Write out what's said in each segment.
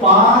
5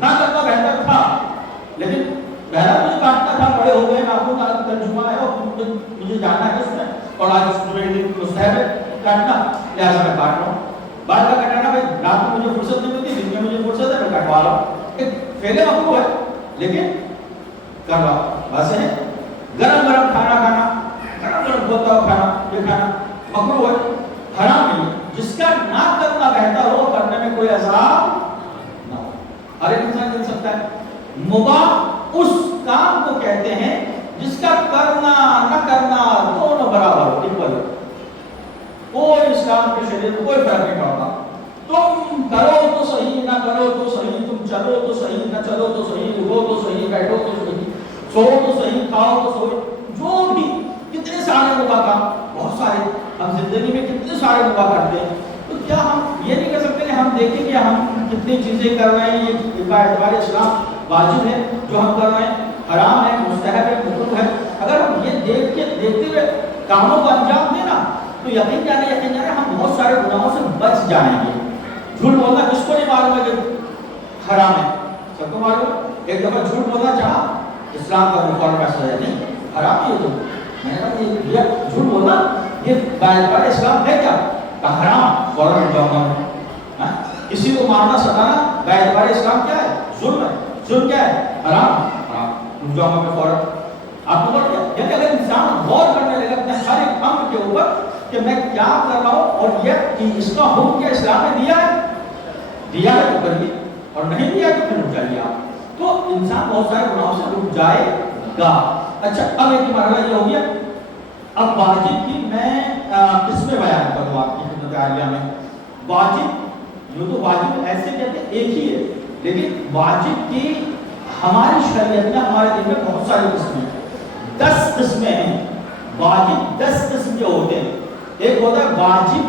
نہ کرنا بہتر تھا، لیکن بہرحال مجھے کاٹنا تھا، بڑے ہو گئے، ناخن کا ترجمہ ہے اور مجھے جاننا ہے اس میں، اور آج مستحب ہے کاٹنا، لہٰذا میں کاٹ رہا ہوں۔ بال کا کٹانا بھائی رات میں مجھے فرصت نہیں ہوتی، دن میں مجھے فرصت ہے، میں کٹوا رہا ہوں، ایک فعل مکروہ ہے لیکن کر رہا ہوں۔ بس ہے گرم گرم کھانا کھانا، گرم گرم ہوتا ہوا کھانا، یہ کھانا مکروہ ہے، حرام نہیں ہے۔ جس کا نہ کرنا بہتر ہو، کرنے میں کوئی عذاب نہ ہو، ہر ایک انسان کر سکتا ہے۔ مباح اس کام کو کہتے ہیں جس کا کرنا نہ کرنا دونوں برابر ہو، اکول ہو، کوئی اسلام کے شریعت کوئی فرق نہیں پڑتا۔ تم کرو تو صحیح، نہ کرو تو صحیح، تم چلو تو صحیح، نہ چلو تو صحیح، اٹھو تو صحیح، بیٹھو تو صحیح، سو تو صحیح، کھاؤ تو صحیح، جو بھی کتنے سارے مباح کام، بہت سارے، ہم زندگی میں کتنے سارے مباح کرتے ہیں، تو کیا ہم یہ نہیں کر سکتے کہ ہم دیکھیں کہ ہم کتنی چیزیں کر رہے ہیں، یہ اعتبار اسلام واجب ہے جو ہم کر رہے ہیں، حرام ہے، مستحب ہے، مکروہ ہے۔ اگر ہم یہ دیکھتے ہوئے کاموں کو انجام دیں نا تو یقین جانے ہم بہت سارے گناہوں سے بچ جائیں گے۔ جھوٹ بولنا کس کو نہیں معلوم ہے کہ حرام ہے؟ سب کو معلوم ہے۔ ایک دفعہ جھوٹ بولنا چاہا، اسلام کا فوراً فیصلہ ہے نہیں حرام ہے، یہ تو میں نے کہا یہ جھوٹ بولنا یہ باعتبار اسلام ہے کیا؟ کہا حرام، فوراً اٹھ جاؤں گا۔ کسی کو مارنا ستانا باعتبار اسلام کیا ہے؟ ظلم ہے۔ ظلم کیا ہے؟ حرام، اٹھ جاؤں گا میں فوراً۔ آپ کو بڑھ گیا، یعنی اگر انسان غور کرنے لگا اپنے ہر ایک امر کے اوپر کہ میں کیا کر رہا ہوں اور یہ اس کا حکم کیا اسلام نے دیا ہے تو کریے، اور نہیں دیا تو پھر رک جائیے آپ، تو انسان بہت سارے گناہوں سے رک جائے گا۔ اچھا اب ایک مرحلہ یہ ہو گیا، اب واجب کی میں قسمیں بیان کروں آپ کی خدمت عالیہ میں۔ واجب جو تو واجب ایسے کہتے ہیں ایک ہی ہے، لیکن واجب کی ہماری شریعت میں ہمارے دین میں بہت ساری قسمیں ہیں، 10 قسمیں ہیں واجب، 10 قسم کے ہوتے ہیں۔ ایک ہوتا ہے واجب،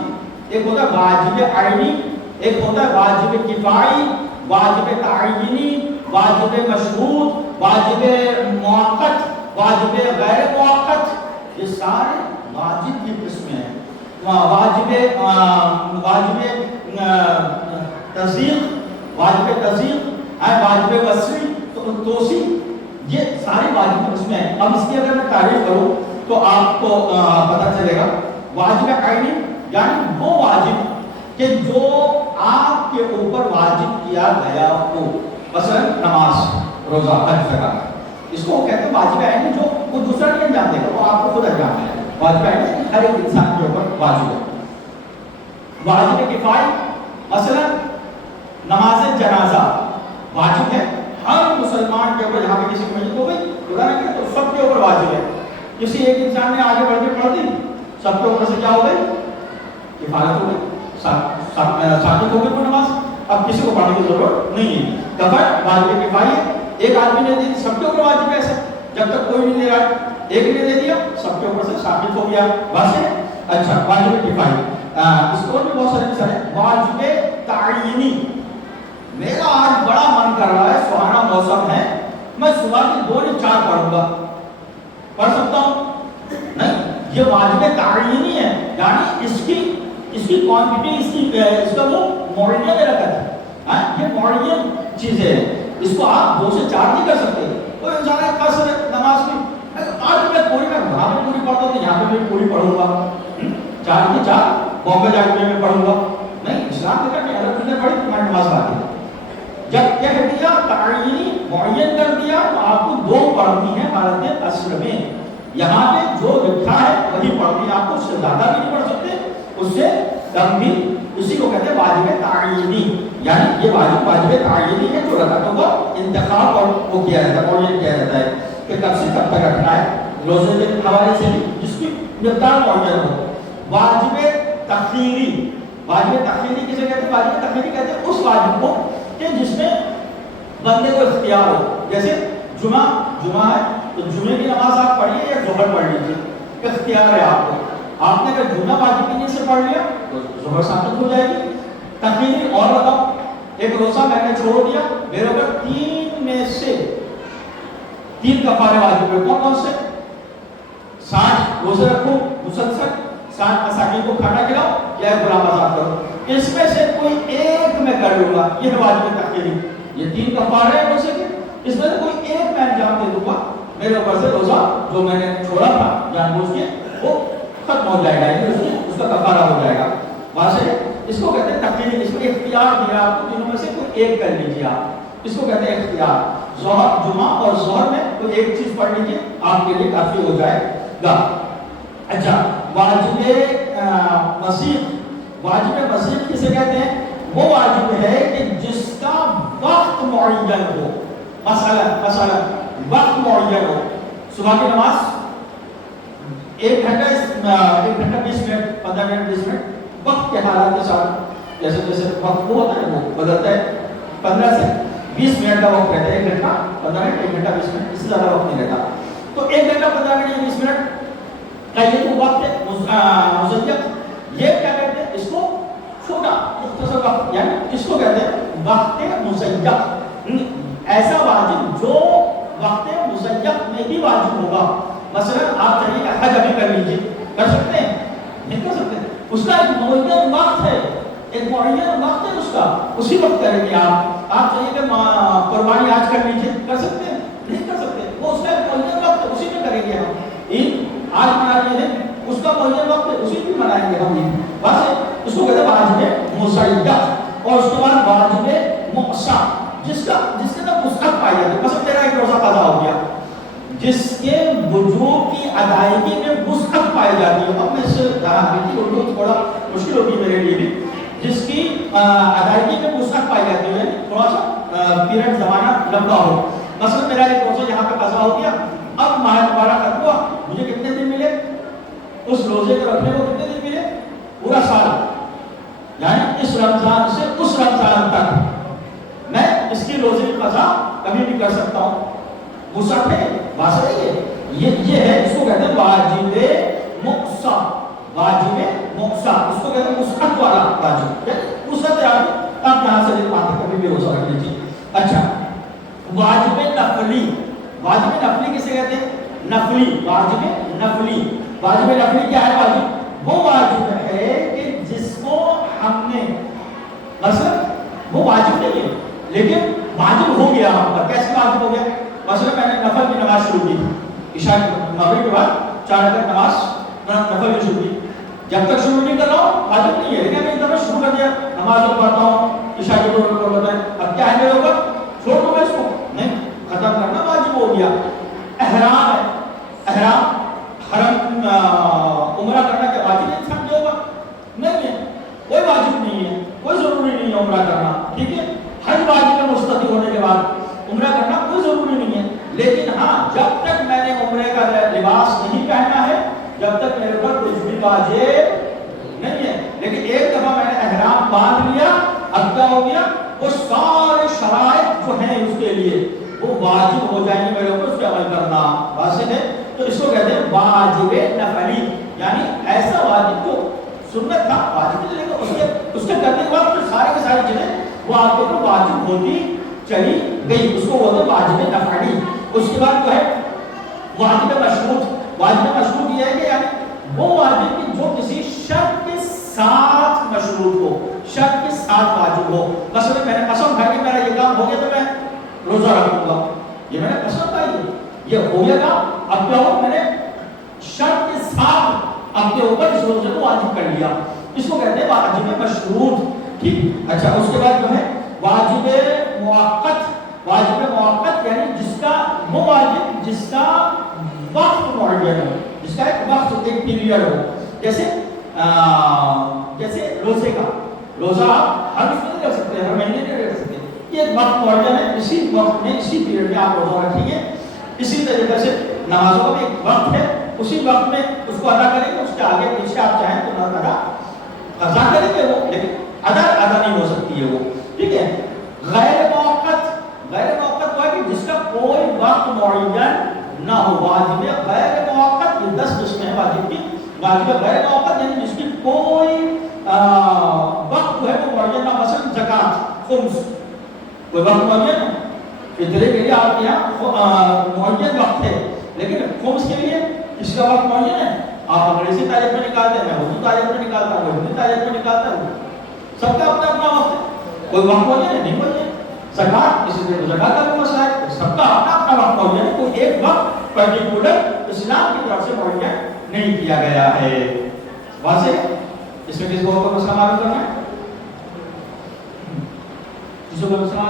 ایک ہوتا ہے واجب عینی، ایک ہوتا ہے واجب کفائی، واجب تعینی، واجب مشروط، واجب موقت، واجب غیر موقت، یہ سارے واجب کی قسمیں ہیں۔ واجب تصدیق، واجب تصدیق، واجب وصی، توصی، یہ ساری واجب کی قسمیں ہیں۔ اب اس کی اگر میں تعریف کروں تو آپ کو پتہ چلے گا۔ واجب عینی یعنی وہ واجب کہ جو آپ کے اوپر واجب کیا گیا ہو، مثلا نماز، روزہ، حج، زکات، اس کو کہتے ہیں واجب عینی، جو کوئی دوسرا نہیں انجام دے گا، وہ آپ کو خود انجام ہے۔ واجب عینی ہر ایک انسان کے اوپر واجب ہے۔ واجب کفائی، مثلا نماز جنازہ واجب ہے، ہر مسلمان کے اوپر، جہاں پہ کسی کی میت ہو گئی خدا نہ کرے تو سب کے اوپر واجب ہے۔ کسی ایک انسان نے آگے بڑھ کے پڑھ دی، سب کے اوپر سے کیا ہو گئی؟ کفایت ہو گئی، ثابت ہو گئی کوئی نماز، اب کسی کو پڑھنے کی ضرورت نہیں ہے۔ کفایت واجب کفائی ہے، ایک آدمی نے دی سب کے اوپر واجب ہے، ایسا جب تک کوئی نہیں دے رہا ہے، ایک نے دے دیا سب کے اوپر سے ثابت ہو گیا، بس ہے۔ اچھا واجب کفائی، اس کو بھی بہت سارے مثال ہیں۔ واجب تعینی، میرا آج بڑا من کر رہا ہے، سہانا موسم ہے، میں صبح کی 2 یا 4 پڑھوں گا، پڑھ سکتا ہوں؟ نہیں، یہ واجب تعینی ہے، یعنی اس کی کوانٹٹی، اس کا وہ معین رکھا ہے، یہ معین چیزیں ہیں، اس کو آپ 2 سے 4 نہیں کر سکتے۔ کوئی انسان ہے قصر نماز کی، آج میں پوری میں وہاں پہ پوری پڑھتا ہوں تو یہاں پہ بھی پوری پڑھوں گا، 4 کی 4 بامبے جا کے میں پڑھوں گا، نہیں، اسلام نے کہا کہ اگر تم نے پڑھی تو تمہاری نماز باقی ہے۔ جب کہہ دیا تعینی معین کر دیا تو آپ کو 2 پڑھنی ہے حالت اصل میں، یہاں پہ جو لکھا ہے وہی پڑھنی ہے آپ کو، اس سے زیادہ بھی نہیں پڑھ سکتے، اس سے کم بھی، اسی کو کہتے ہیں واجب تعینی، یعنی یہ واجب تعینی ہے جو رکعتوں کا انتخاب اور وہ کیا جاتا ہے، معین کیا جاتا ہے کہ کب سے کب تک رکھنا ہے، روزے کے حوالے سے بھی جس کی مقدار معین ہو۔ واجب تخیری، واجب تخیری کسے کہتے ہیں؟ واجب تخیری کہتے ہیں اس واجب کو کہ جس میں بندے کو اختیار ہو، جیسے جمعہ ہے تو جمعے کی نماز آپ پڑھیے یا ظہر پڑھ لیجیے، اختیار ہے آپ کو، آپ نے اگر جمعہ واجب کی نیت سے پڑھ لیا تو ظہر ثابت ہو جائے گی۔ تخیری اور بتاؤ، ایک روزہ میں نے چھوڑ دیا، میرے اوپر 3 میں سے 3 کفارے واجب ہے، کون سے؟ 60 روزے رکھو مسلسل، 60 مساکین کو کھانا کھلاؤ یا غلام آزاد کرو، اس میں سے کوئی ایک میں کر لوں گا، یہ واجب تخیری۔ یہ 3 کفارے ہیں روزے کے، اس میں سے کوئی ایک میں انجام دے دوں گا، میرے اوپر سے روزہ جو میں نے چھوڑا تھا جان بوجھ کے وہ ختم ہو جائے گا، یعنی اس کا کفارہ ہو جائے گا۔ واضح ہے؟ اس کو کہتے ہیں تقلید، اس کو اختیار دیا آپ کو، تینوں میں سے کوئی ایک کر لیجیے آپ، اس کو کہتے ہیں اختیار۔ ظہر، جمعہ اور ظہر میں کوئی ایک چیز پڑھ لیجیے، آپ کے لیے کافی ہو جائے گا۔ اچھا، واجب مسیح، واجب مسیح کسے کہتے ہیں؟ وہ واجب ہے کہ جس کا وقت معین ہو، مثلا وقت معین ہو، صبح کی نماز 1 گھنٹہ 20 منٹ 15 منٹ 20 منٹ وقت کے حالات کے ساتھ، جیسے جیسے وقت وہ ہوتا ہے وہ بدلتا ہے، 15 سے 20 منٹ کا وقت رہتا ہے، 1 گھنٹہ 15 منٹ 1 گھنٹہ 20 منٹ، اس سے زیادہ وقت نہیں رہتا۔ تو 1 گھنٹہ 15 منٹ یا 20 منٹ کا یہ جو وقت ہے مزید، یہ کیا کہتے ہیں اس کو؟ چھوٹا مختصر وقت، یعنی اس کو کہتے ہیں وقت مزید، ایسا واجب جو وقت مزید میں بھی واجب ہوگا۔ مثلا آپ چاہیے کہ حج ابھی کر لیجیے، کر سکتے ہیں؟ نہیں کر سکتے، اس کا ایک معین وقت ہے، ایک معین وقت ہے اس کا، اسی وقت کریں گے آپ۔ آپ چاہیے کہ قربانی آج کر لیجیے، کر سکتے ہیں؟ نہیں کر سکتے، وہ اس کا ایک معین وقت ہے، اسی میں کریں گے ہم۔ عید آج منا رہے ہیں، اس کا معین وقت ہے، اسی میں منائیں گے ہم عید۔ بس اس کو کہتے ہیں واجب مسید، اور اس کے بعد واجب مقصا، جس کے اندر وسعت پائی جاتی ہے۔ مثلا تیرا ایک روزہ قضا ہو گیا، جس کے وجوب کی ادائیگی میں وسعت پائی جاتی ہے۔ اب میں اس سے اردو تھوڑا مشکل ہوگی میرے لیے بھی، جس کی ادائیگی میں وسعت پائی جاتی ہے، تھوڑا سا پیریڈ زمانہ لمبا ہو۔ مثلا میرا ایک روزہ یہاں پہ قضا ہو گیا، اب ماہ مبارک ختم ہوا، مجھے کتنے دن ملے اس روزے کو رکھنے کو؟ کتنے دن ملے؟ پورا سال، یعنی اس رمضان سے اس رمضان تک میں اس کی روزے کی قضا کبھی بھی کر سکتا ہوں۔ وسعت ہے، واضح ہے، یہ ہے، اس کو کہتے ہیں واجب مقصا، واجب مقصا، اس کو کہتے ہیں وسعت والا واجب، وسعت ہے آپ یہاں سے لے پاتے کبھی بھی روزہ رکھ لیجیے۔ اچھا، واجب نفلی، واجب نفلی کسے کہتے ہیں؟ نفلی، واجب نفلی، واجب نفلی کیا ہے؟ واجب وہ واجب ہے کہ جس کو ہم نے، مثلا وہ واجب نہیں ہے لیکن واجب ہو گیا ہم پر۔ کیسے واجب ہو گیا؟ مثلا میں نے نفل کی نماز شروع کی، عشاء مغرب کے بعد 4 رکعت نماز نفل کی شروع کی، جب تک شروع نہیں کر رہا ہوں واجب نہیں ہے، لیکن میں ایک دفعہ شروع کر دیا، نماز پڑھتا ہوں، عشاء کے 2 رکعت ہے، اب کیا ہے میرے اوپر؟ چھوڑ دوں میں اس کو؟ نہیں، ختم کرنا واجب ہو گیا۔ احرام ہے، احرام حرم عمرہ کرنا کیا واجب ہے انسان کے اوپر؟ نہیں ہے، کوئی واجب نہیں ہے، کوئی ضروری نہیں ہے عمرہ کرنا، ٹھیک ہے؟ حج واجب ہے مستطیع ہونے کے بعد، عمرہ کرنا کوئی ضروری نہیں ہے، لیکن ہاں جب تک میں نے عمرے کا لباس نہیں پہنا ہے، جب تک میرے اوپر کچھ بھی واجب نہیں ہے۔ لیکن ایک دفعہ میں نے احرام باندھ لیا، اب کیا ہو گیا؟ وہ سارے شرائط جو ہیں اس کے لیے وہ واجب ہو جائیں گے میرے اوپر، اس پہ عمل کرنا، واضح ہے؟ تو اس کو کہتے ہیں واجب نفلی، یعنی ایسا واجب جو سنت تھا واجب نہیں، لیکن اس کے کرنے کے بعد سارے کے ساری چیزیں وہ آپ کے اوپر واجب ہوتی چلی گئی، اس کو بولتے ہیں واجب نفلی۔ اس کے بعد جو ہے واجب مشروط، واجب مشروط یہ ہے کہ یعنی وہ واجب کی جو کسی شرط کے ساتھ مشروط ہو، شرط کے ساتھ واجب ہو۔ مثلا میں نے قسم کھائی کہ میرا یہ کام ہو گیا تو میں روزہ رکھوں گا، یہ میں نے قسم کھائی ہے، یہ ہو گیا تھا، اب کیا ہو؟ میں نے شرط کے ساتھ اپنے اوپر اس روزے کو واجب کر لیا، اس کو کہتے ہیں واجب مشروط، ٹھیک؟ اچھا، اس کے بعد جو ہے واجب موقت، واجب موقت یعنی جس کا وہ واجب جس کا وقت معین ہو، جس کا ایک وقت، ایک پیریڈ ہو، جیسے روزے کا، روزہ آپ ہر اس میں نہیں رکھ سکتے، ہر مہینے نہیں رکھ سکتے، یہ ایک وقت معین ہے، اسی وقت میں اسی پیریڈ میں آپ روزہ رکھیں گے۔ اسی طریقے سے نمازوں کا بھی ایک وقت ہے، اسی وقت میں اس کو ادا کریں گے، اس کے آگے پیچھے آپ چاہیں تو نہ ادا کریں گے وہ، لیکن ادا نہیں ہو سکتی ہے وہ، ٹھیک ہے؟ غیر موقت، غیر موقت وہ ہے کہ جس کا کوئی وقت معین نہ ہو، واجب غیر موقت، یہ 10 قسمیں ہیں واجب کی۔ واجب غیر موقت یعنی جس کی کوئی وقت جو ہے وہ معین نہ، مثلا زکات، خمس، کوئی وقت معین ہے، فطرے کے لیے آپ کے یہاں معین وقت ہے، لیکن خمس کے لیے اس کا وقت معین ہے، آپ انگریزی تاریخ میں نکالتے ہیں، میں اردو تاریخ میں نکالتا ہوں، ہندی تاریخ میں نکالتا ہوں، سب کا اپنا اپنا وقت ہے، کوئی وقت معین ہے نہیں معین۔ زکات اسی طرح زکات کا بھی مسئلہ ہے، سب کا اپنا اپنا وقت ہو جائے، کوئی ایک وقت پرٹیکولر اسلام کی طرف سے مہیا نہیں کیا گیا ہے. واضح؟ اس میں کس کو مسئلہ معلوم کرنا ہے؟ کسی کو مسئلہ